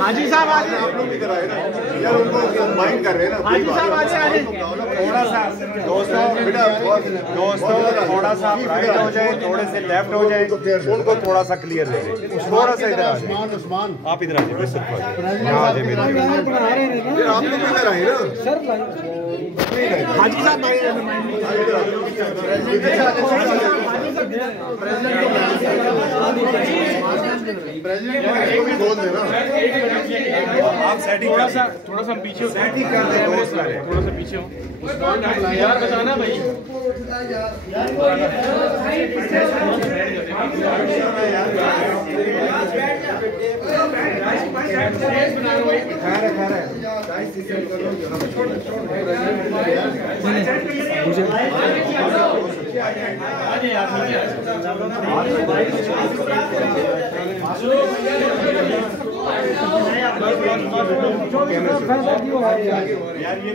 हाजी साहब आ जाए, आप लोग इधर आए ना यार, उनको माइंड कर रहे हैं ना। हाजी साहब आ जाए, थोड़ा सा दोस्तों थोड़ा सा राइट हो जाए, थोड़े से लेफ्ट हो जाए, उनको थोड़ा सा क्लियर दे दे, थोड़ा सा इधर आ जाए। आप इधर आ जाए, फिर आप लोग इधर आए ना सर। हाजी साहब आप सेटिंग थोड़ा सा पीछे सेटिंग कर दे, थोड़ा सा पीछे हो यार, बताना भाई।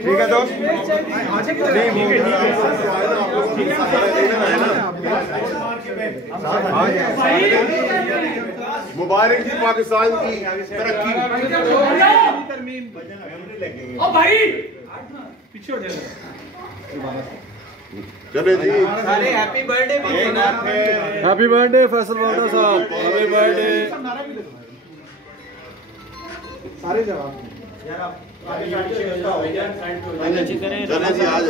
ठीक है दोस्त, मुबारक जी पाकिस्तान की तरक्की। पीछे हो जाए। चले जी, अरे हैप्पी बर्थडे फैसल वाडा साहब, हैप्पी बर्थडे। सारे जवाब चले जी आज,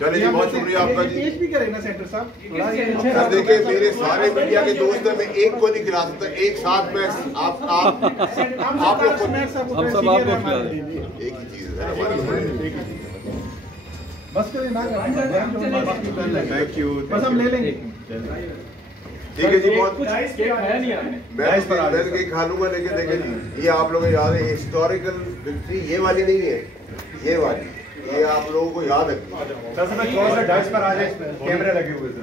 चले जी, बहुत शुक्रिया आपका जी। भी करें ना सेंटर साहब। देखिए मेरे सारे मीडिया के दोस्त हैं, मैं एक को नहीं खिला सकता, एक साथ में आप लोग को हम सब आपको खिला दें। एक ही चीज है हमारे। बस करें ना, थैंक यू, बस हम ले लेंगे। ठीक है जी, बहुत है नहीं आपने। मैं केक खा लूंगा, लेकिन देखें जी, ये आप लोगों को याद है हिस्टोरिकल विक्ट्री, ये वाली नहीं है, ये वाली, ये आप लोगों को याद है। थोड़ा सा डाइस पर आ जाए, कैमरे लगे हुए हैं।